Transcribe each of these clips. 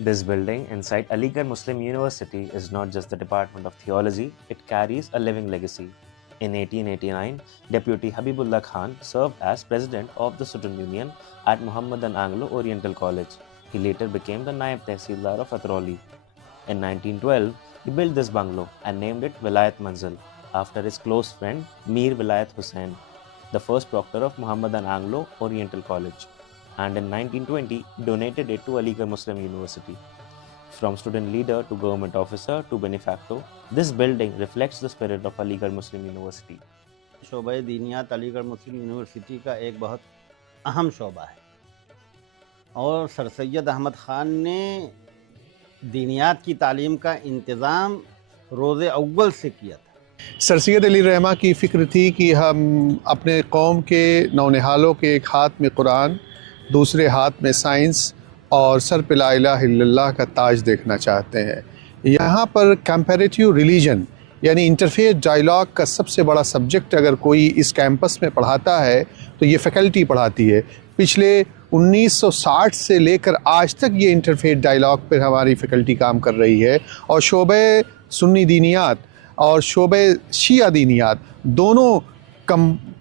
This building inside Aligarh Muslim University is not just the Department of Theology, it carries a living legacy. In 1889, Deputy Habibullah Khan served as president of the Student Union at Muhammadan Anglo-Oriental College. He later became the Naib Tehsildar of Atrauli. In 1912, he built this bungalow and named it Vilayat Manzil after his close friend Mir Vilayat Hussain, the first proctor of Muhammadan Anglo-Oriental College, and in 1920 donated it to Aligarh Muslim University. From student leader to government officer to benefactor, this building reflects the spirit of Aligarh Muslim University. शोबा दीनियात Aligarh Muslim University का एक बहुत अहम शोबा है और sir Syed Ahmad Khan ने दीनियात की तालीम का इंतज़ाम रोज़े अव्वल से किया था। सर सैयद अली रहमा की फ़िक्र थी कि हम अपने कौम के नौनिहालों के एक हाथ में कुरान, दूसरे हाथ में साइंस और सर पे ला इलाहा इल्लल्लाह का ताज देखना चाहते हैं। यहाँ पर कंपैरेटिव रिलीजन यानी इंटरफेथ डायलॉग का सबसे बड़ा सब्जेक्ट अगर कोई इस कैंपस में पढ़ाता है तो ये फैकल्टी पढ़ाती है। पिछले 1960 से लेकर आज तक ये इंटरफेथ डायलॉग पर हमारी फैकल्टी काम कर रही है और शोबे सुन्नी दीनियात और शोबे शिया दीनियात दोनों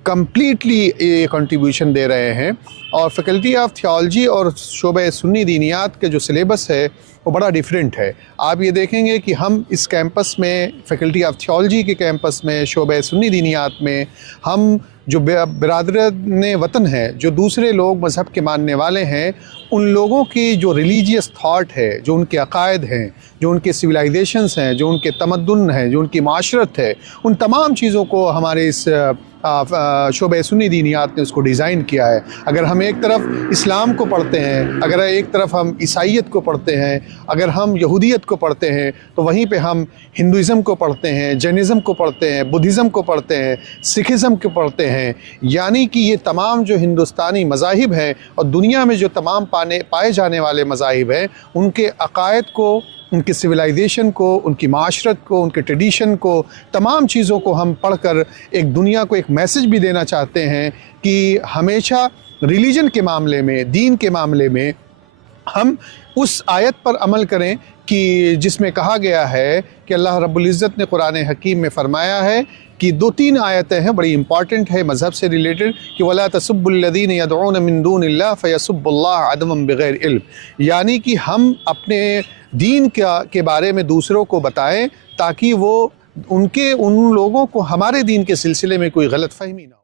कम्प्लीटली ये कंट्रीब्यूशन दे रहे हैं। और फैकल्टी ऑफ थियोलॉजी और शोबे सुन्नी दीनियात के जो सिलेबस है वो बड़ा डिफरेंट है। आप ये देखेंगे कि हम इस कैंपस में फैकल्टी ऑफ थियोलॉजी के कैंपस में शोबे सुन्नी दीनियात में हम जो बिरादरान वतन है, जो दूसरे लोग मज़हब के मानने वाले हैं, उन लोगों की जो रिलीजियस थाट है, जो उनके अकायद हैं, जो उनके सिविलाइजेशंस हैं, जो उनके तमद्दुन है, जो उनकी माशरत है, उन तमाम चीज़ों को हमारे इस शोबे सुन्नी दीनियात ने उसको डिज़ाइन किया है। अगर हम एक तरफ इस्लाम को पढ़ते हैं, अगर एक तरफ हम ईसाइयत को पढ़ते हैं, अगर हम यहूदियत को पढ़ते हैं, तो वहीं पे हम हिंदुइज़म को पढ़ते हैं, जैनिज़म को पढ़ते हैं, बुद्धिज़्म को पढ़ते हैं, सिखिज़म को पढ़ते हैं। यानी कि ये तमाम जो हिंदुस्तानी मज़ाहिब हैं और दुनिया में जो तमाम पाए जाने वाले मज़ाहिब हैं, उनके अकायद को, उनकी सिविलाइजेशन को, उनकी माशरत को, उनके ट्रेडिशन को, तमाम चीज़ों को हम पढ़कर एक दुनिया को एक मैसेज भी देना चाहते हैं कि हमेशा रिलीजन के मामले में, दीन के मामले में हम उस आयत पर अमल करें कि जिसमें कहा गया है कि अल्लाह रब्बुल इज़्ज़त ने कुरान हकीम में फ़रमाया है कि 2-3 आयतें हैं बड़ी इंपॉर्टेंट है मज़हब से रिलेटेड कि वला तसुब्बुल्लज़ीन यदऊन मिन दूनिल्लाह फयसुब्बुल्लाह अदवन बिग़ैर इल्म, यानी कि हम अपने दीन के बारे में दूसरों को बताएं ताकि वो उन लोगों को हमारे दीन के सिलसिले में कोई गलतफ़हमी ना हो।